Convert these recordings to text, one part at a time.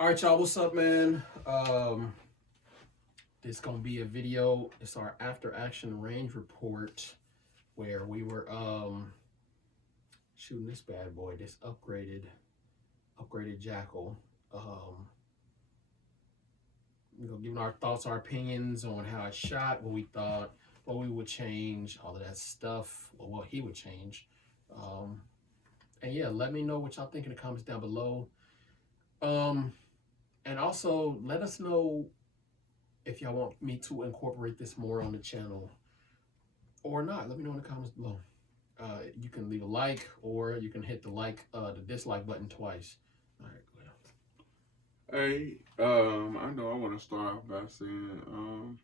All right, y'all. What's up, man? This gonna be a video. It's our after action range report where we were shooting this bad boy, this upgraded Jackal. Um, giving our thoughts, our opinions on how it shot, what we thought, what we would change, all of that stuff, or what he would change. Um, and yeah, let me know what y'all think in the comments down below. Um, and also let us know if y'all want me to incorporate this more on the channel or not. Let me know in the comments below. You can leave a like, or you can hit the dislike button twice. All right, go ahead. Hey, I know I want to start off by saying,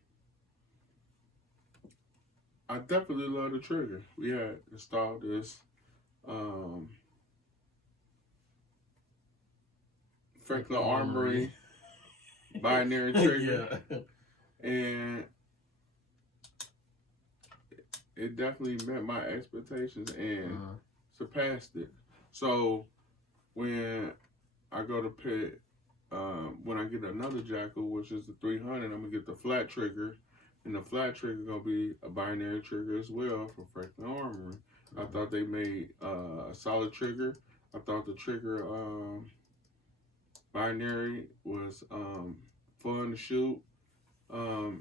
I definitely love the trigger. We had installed this, Franklin Armory binary trigger, Yeah. and it definitely met my expectations and surpassed it. So when I go to pit, when I get another Jakl, which is the 300, I'm gonna get the flat trigger, and the flat trigger gonna be a binary trigger as well from Franklin Armory. I thought they made a solid trigger. I thought the trigger binary was fun to shoot. The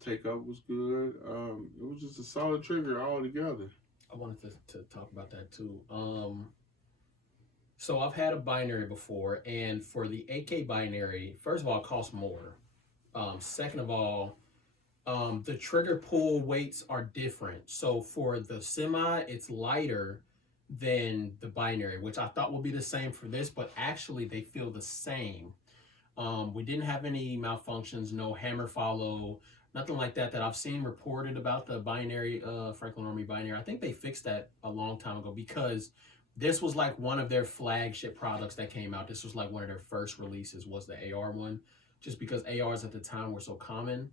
take up was good. It was just a solid trigger all together. I wanted to talk about that too. So I've had a binary before, and for the AK binary, first of all, it costs more. Second of all, the trigger pull weights are different. So for the semi, it's lighter than the binary, which I thought would be the same for this, but actually they feel the same. We didn't have any malfunctions, no hammer follow, nothing like that I've seen reported about the binary, Franklin Armory binary. I think they fixed that a long time ago because this was like one of their flagship products that came out. This was like one of their first releases, was the AR one, just because ARs at the time were so common.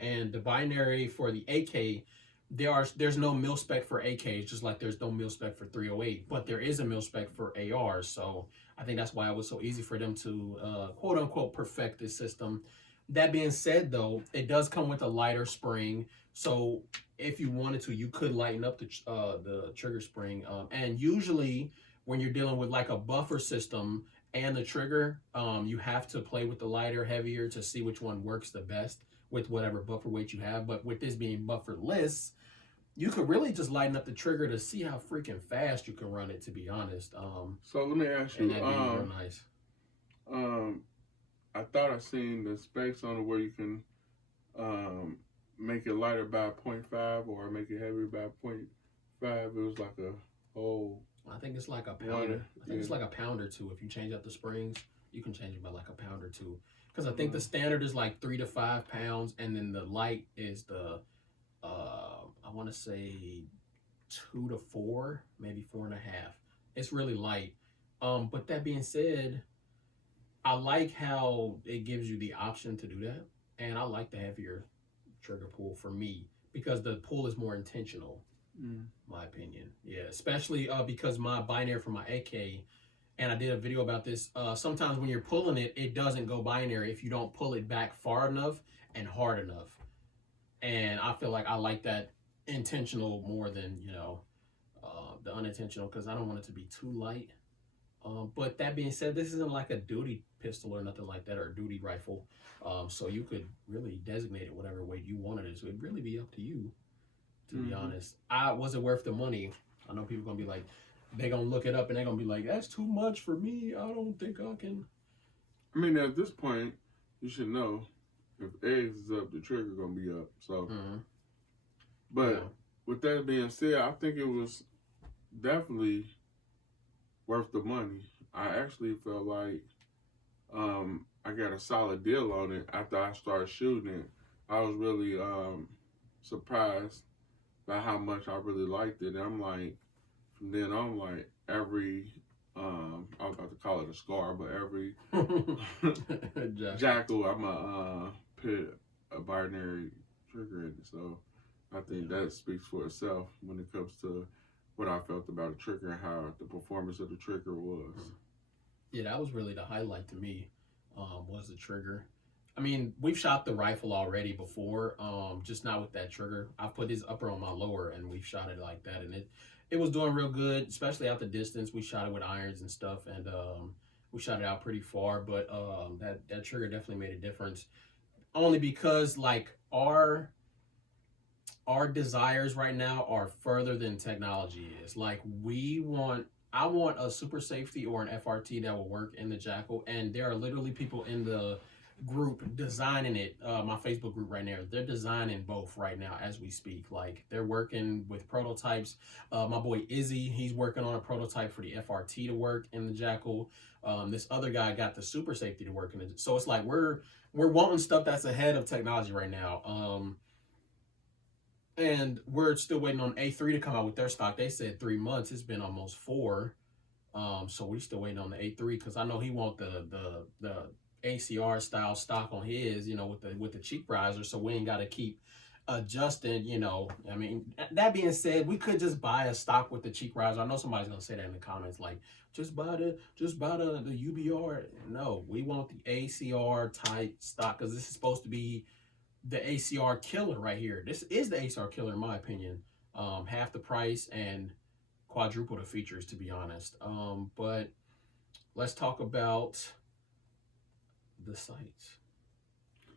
And the binary for the AK, there's no mil spec for AKs, just like there's no mil spec for 308, but there is a mil spec for ARs. So I think that's why it was so easy for them to quote unquote perfect this system. That being said, though, it does come with a lighter spring. So if you wanted to, you could lighten up the trigger spring. And usually when you're dealing with like a buffer system and the trigger, you have to play with the lighter, heavier to see which one works the best with whatever buffer weight you have. But with this being bufferless, you could really just lighten up the trigger to see how freaking fast you can run it, to be honest. So let me ask you, and that'd be real nice. I thought I seen the specs on it where you can make it lighter by 0.5 or make it heavier by 0.5. It was like a whole. I think it's like a pound. I think it's like a pound or two. If you change out the springs, you can change it by like a pound or two. Because I think the standard is like 3 to 5 pounds, and then the light is the I want to say 2 to 4, maybe 4.5. It's really light. But that being said, I like how it gives you the option to do that, and I like the heavier trigger pull for me because the pull is more intentional. My opinion, yeah, especially because my binary for my AK, and I did a video about this. Sometimes when you're pulling it, it doesn't go binary if you don't pull it back far enough and hard enough. And I feel like I like that intentional more than the unintentional, because I don't want it to be too light. But that being said, this isn't like a duty pistol or nothing like that, or a duty rifle. So you could really designate it whatever weight you wanted it. So it'd really be up to you, to be honest. Was it worth the money? I know people gonna be like, they're gonna look it up and they're gonna be like, that's too much for me. I don't think I can. I mean, at this point, you should know if eggs is up, the trigger gonna be up. So, but with that being said, I think it was definitely worth the money. I actually felt like I got a solid deal on it after I started shooting it. I was really surprised by how much I really liked it. And I'm like, from then on, like every I was about to call it a scar, but every Jakl, I'm a put a binary trigger in it. So I think that speaks for itself when it comes to what I felt about the trigger and how the performance of the trigger was. Yeah, that was really the highlight to me. Was the trigger. I mean, we've shot the rifle already before, just not with that trigger. I put his upper on my lower, and we've shot it like that, and it was doing real good, especially out the distance. We shot it with irons and stuff, and we shot it out pretty far. But that trigger definitely made a difference, only because like our desires right now are further than technology is. Like I want a super safety or an FRT that will work in the Jackal, and there are literally people in the group designing it. My Facebook group right now, they're designing both right now as we speak. Like they're working with prototypes. My boy Izzy, he's working on a prototype for the FRT to work in the Jackal. This other guy got the super safety to work in it. So it's like we're wanting stuff that's ahead of technology right now. And we're still waiting on A3 to come out with their stock. They said 3 months. It's been almost 4. So we're still waiting on the A3 because I know he want the ACR style stock on his, with the cheek riser. So we ain't got to keep adjusting. I mean, that being said, we could just buy a stock with the cheek riser. I know somebody's gonna say that in the comments, like just buy the UBR. No, we want the ACR type stock because this is supposed to be the ACR killer right here. This is the ACR killer in my opinion. Half the price and quadruple the features, to be honest. But let's talk about the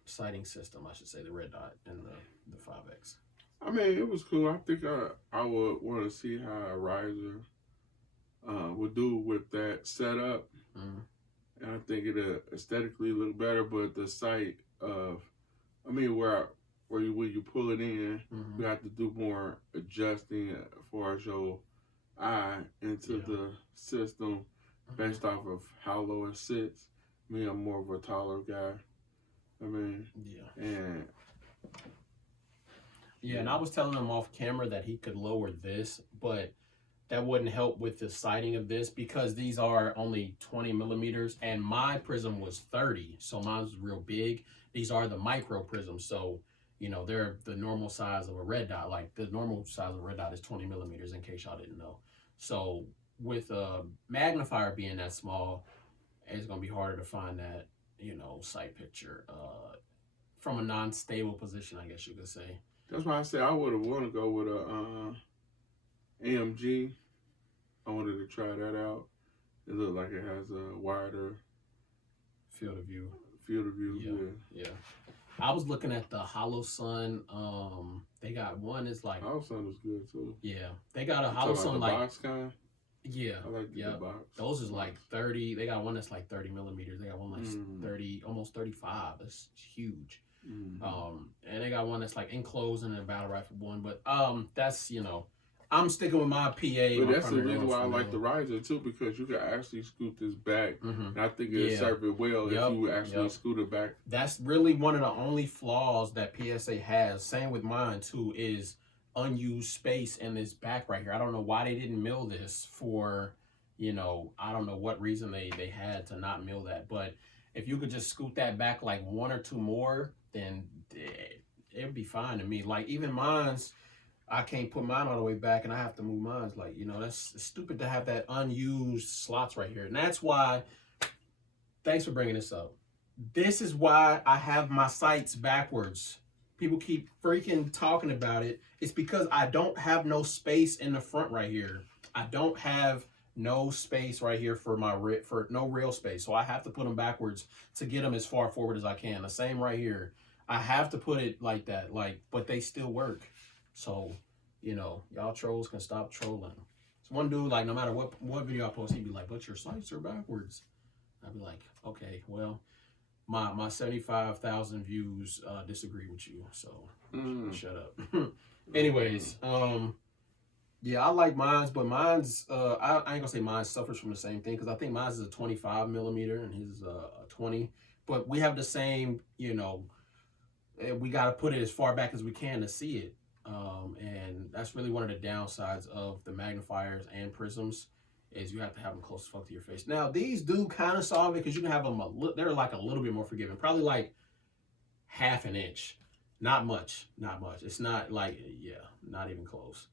sighting system, I should say, the red dot and the 5X. I mean, it was cool. I think I would want to see how a riser would do with that setup. And I think it'll aesthetically look better, but the sight of, I mean, where you pull it in, you have to do more adjusting as far as your eye into the system based off of how low it sits. Me, I'm more of a taller guy. I mean, and I was telling him off camera that he could lower this, but that wouldn't help with the sighting of this because these are only 20 millimeters and my prism was 30, so mine's real big. These are the micro prisms, so they're the normal size of a red dot. Like the normal size of a red dot is 20 millimeters, in case y'all didn't know. So with a magnifier being that small, it's gonna be harder to find that sight picture from a non-stable position, I guess you could say. That's why I said I would have wanted to go with a AMG. I wanted to try that out. It looked like it has a wider field of view. Yeah. I was looking at the Hollow Sun. They got one. It's like Hollow Sun was good too. Yeah, they got a Hollow Sun like box kind. Yeah, I like the box. Those is like 30. They got one that's like 30 millimeters. They got one like 30, almost 35. That's huge. And they got one that's like enclosed in a battle rifle one. But that's I'm sticking with my PA. But that's the reason why I like the riser too, because you can actually scoot this back. And I think it'll serve it well if you actually scoot it back. That's really one of the only flaws that PSA has. Same with mine too, is unused space in this back right here. I don't know why they didn't mill this for, I don't know what reason they had to not mill that. But if you could just scoot that back like 1 or 2 more, then it'd be fine to me. Like even mine's, I can't put mine all the way back and I have to move mine. Like, that's stupid to have that unused slots right here. And that's why, thanks for bringing this up. This is why I have my sights backwards. People keep freaking talking about it. It's because I don't have no space in the front right here. I don't have no space right here for no real space. So I have to put them backwards to get them as far forward as I can. The same right here. I have to put it like that, but they still work. So, y'all trolls can stop trolling. So one dude, no matter what video I post, he'd be like, but your sights are backwards. I'd be like, okay, well, my 75,000 views disagree with you, so shut up. Anyways, I like mine's, but mine's, I ain't gonna say mine suffers from the same thing, because I think mine's is a 25 millimeter and his is a 20. But we have the same, we got to put it as far back as we can to see it. And that's really one of the downsides of the magnifiers and prisms, is you have to have them close as fuck to your face. Now, these do kind of solve it, because you can have them, they're like a little bit more forgiving, probably like half an inch. Not much. It's not not even close.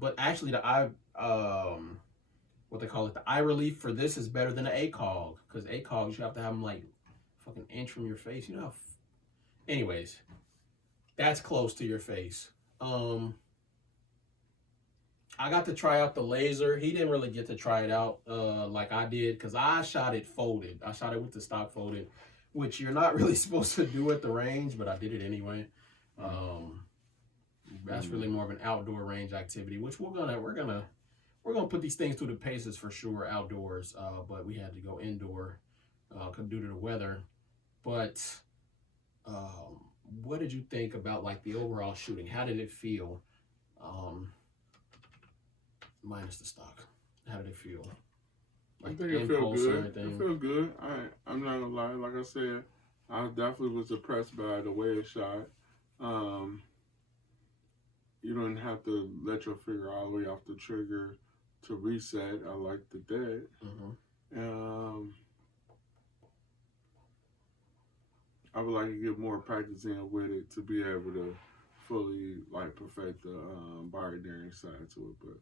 But actually, what they call it, the eye relief for this is better than the ACOG, because ACOGs you have to have them like fucking inch from your face. You know how anyways, that's close to your face. I got to try out the laser. He didn't really get to try it out like I did, because I shot it folded. I shot it with the stock folded, which you're not really supposed to do at the range, but I did it anyway. That's really more of an outdoor range activity, which we're gonna put these things through the paces for sure outdoors. But we had to go indoor due to the weather. But what did you think about like the overall shooting? How did it feel? Minus the stock. How did it feel? Like, I think it felt good. It felt good. I'm not gonna lie. Like I said, I definitely was impressed by the way it shot. You don't have to let your finger all the way off the trigger to reset. I liked that. I would like to get more practice in with it to be able to fully like perfect the binary side to it. But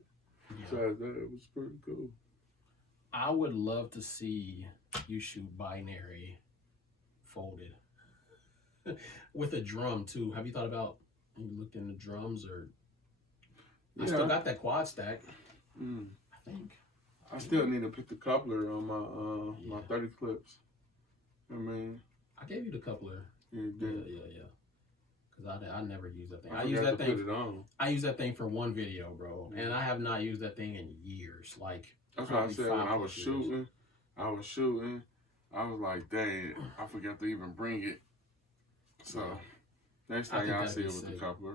besides that, it was pretty cool. I would love to see you shoot binary folded with a drum too. Have you thought about, you looked into drums or? I still got that quad stack. I think. I still need to put the coupler on my 30 clips. I mean, I gave you the coupler. Yeah. Because I never use that thing. I use that thing. Put it on. I use that thing for one video, bro, and I have not used that thing in years. Like that's what I said when I was shooting. I was like, dang, I forgot to even bring it. So next time y'all see it with the coupler,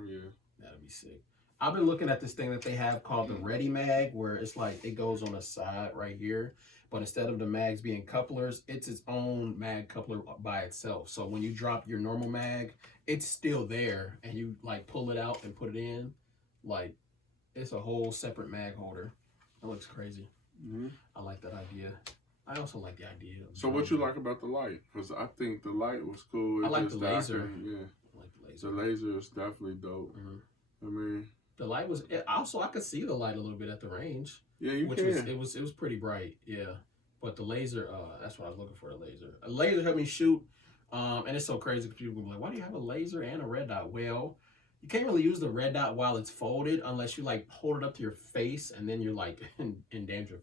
that'd be sick. I've been looking at this thing that they have called the Ready Mag, where it's like it goes on the side right here, but instead of the mags being couplers, it's its own mag coupler by itself. So when you drop your normal mag, it's still there, and you like pull it out and put it in, like it's a whole separate mag holder. That looks crazy. I like that idea. I also like the idea. So what you like about the light? Because I think the light was cool. I like the laser. I like the laser. The laser is definitely dope. I mean, the light was also, I could see the light a little bit at the range. Yeah, you can. It was pretty bright. Yeah, but the laser, that's what I was looking for. The laser. A laser helped me shoot. And it's so crazy because people be like, "Why do you have a laser and a red dot?" Well, you can't really use the red dot while it's folded unless you like hold it up to your face, and then you're like in danger.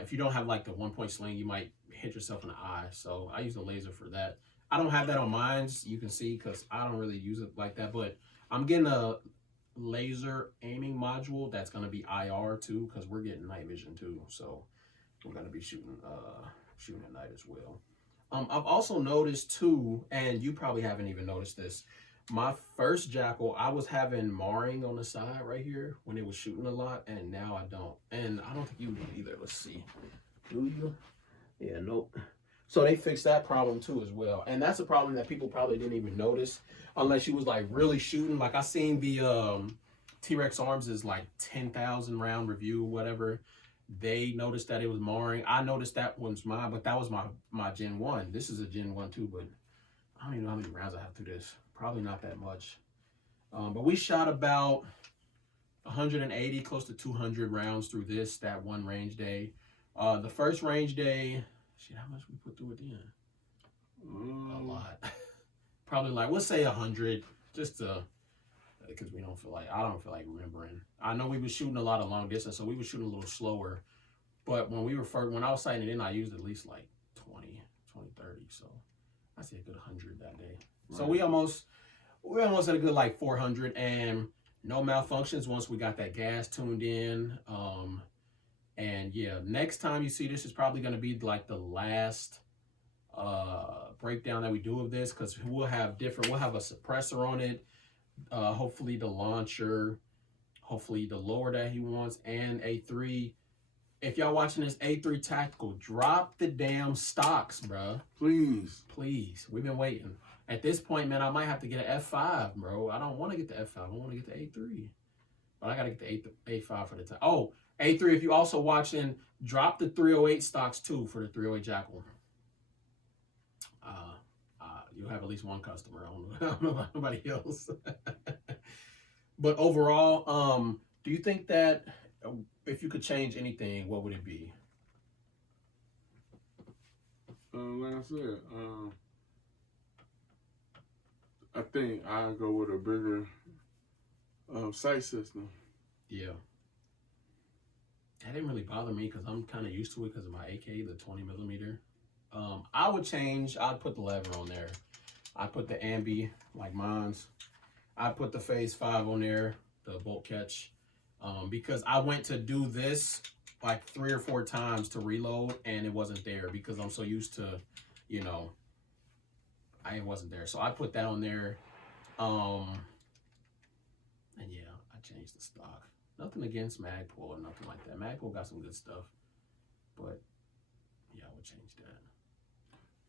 If you don't have like the 1-point sling, you might hit yourself in the eye. So I use the laser for that. I don't have that on mine, you can see, because I don't really use it like that. But I'm getting a laser aiming module that's going to be IR too, because we're getting night vision too. So we're going to be shooting at night as well. I've also noticed too, and you probably haven't even noticed this, my first Jakl, I was having marring on the side right here when it was shooting a lot, and now I don't. And I don't think you do either. Let's see. Do you? Yeah, nope. So they fixed that problem too as well. And that's a problem that people probably didn't even notice unless you was like really shooting. Like I seen the T-Rex Arms is like 10,000 round review, whatever. They noticed that it was marring. I noticed that one's mine, but that was my Gen 1. This is a Gen 1 too, but I don't even know how many rounds I have through this. Probably not that much. But we shot about 180, close to 200 rounds through that one range day. The first range day, shit, how much we put through it then? A lot. Probably like, we'll say 100, just to, because I don't feel like remembering. I know we were shooting a lot of long distance, so we were shooting a little slower. But when I was sighting it in, I used at least like 20, 30. So I say a good 100 that day. Right. So we almost had a good like 400, and no malfunctions once we got that gas tuned in. And yeah, next time you see this is probably going to be like the last breakdown that we do of this, because we'll have a suppressor on it, hopefully the launcher, hopefully the lower that he wants, and A3. If y'all watching this A3 Tactical, drop the damn stocks, bruh. Please. We've been waiting. At this point, man, I might have to get an F5, bro. I don't want to get the F5. I want to get the A3. But I got to get the A5 for the time. Oh, A3, if you also watching, drop the 308 stocks too for the 308 Jakl. You'll have at least one customer. I don't know about nobody else. But overall, do you think that if you could change anything, what would it be? Like I said, I think I go with a bigger sight system. Yeah. That didn't really bother me because I'm kind of used to it because of my AK, the 20 millimeter. I would change. I'd put the lever on there. I'd put the ambi like mine's. I'd put the phase 5 on there, the bolt catch, because I went to do this like 3 or 4 times to reload and it wasn't there because I'm so used to, you know, it wasn't there. So I put that on there. And yeah, I changed the stock. Nothing against Magpul or nothing like that. Magpul got some good stuff, but yeah, I would change that.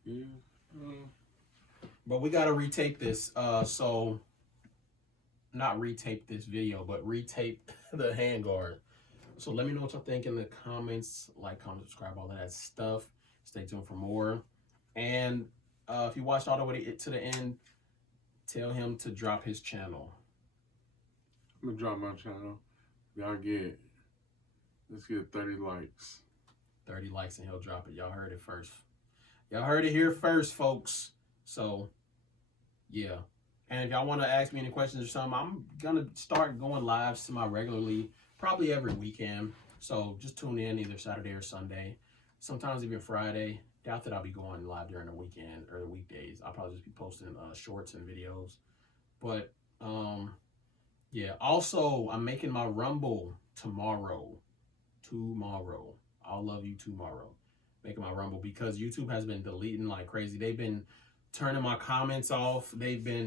Yeah. But we gotta retape this. So not retape this video, but retape the handguard. So let me know what y'all think in the comments. Like, comment, subscribe, all of that stuff. Stay tuned for more. And if you watched all the way to the end, tell him to drop his channel. I'm gonna drop my channel. Let's get 30 likes. 30 likes and he'll drop it. Y'all heard it first. Y'all heard it here first, folks. So, yeah. And if y'all want to ask me any questions or something, I'm going to start going live semi-regularly, probably every weekend. So just tune in either Saturday or Sunday. Sometimes even Friday. Doubt that I'll be going live during the weekend or the weekdays. I'll probably just be posting shorts and videos. But, yeah. Also, I'm making my Rumble tomorrow. I'll love you tomorrow. Making my Rumble because YouTube has been deleting like crazy. They've been turning my comments off. They've been